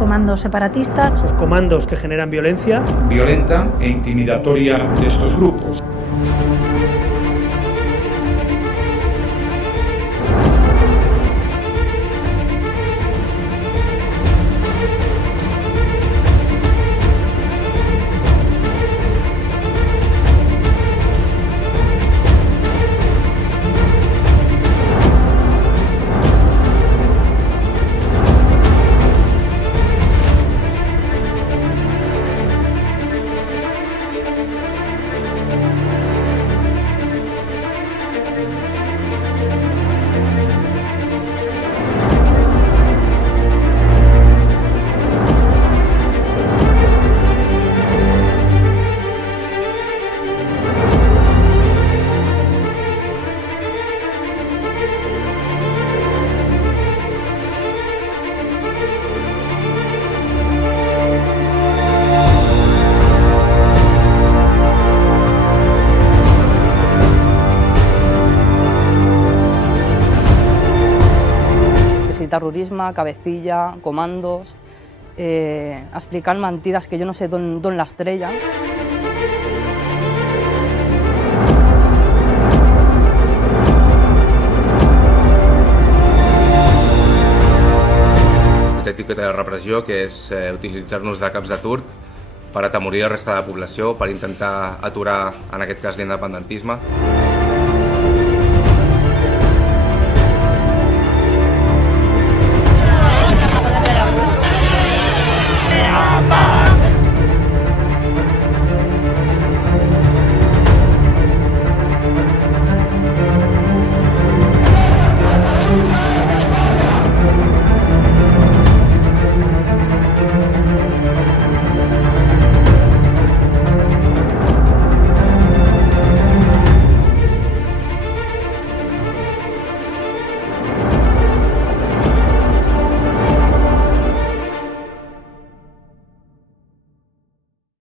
comandos separatistas. Esos comandos que generan violencia. Violenta e intimidatoria de estos grupos. Terrorisme, cabecilla, comandos, explicant mentides que jo no sé d'on les treien. L'objectiu que té la repressió, que és utilitzar-nos de caps de turc per atemorir la resta de la població, per intentar aturar, en aquest cas, l'independentisme.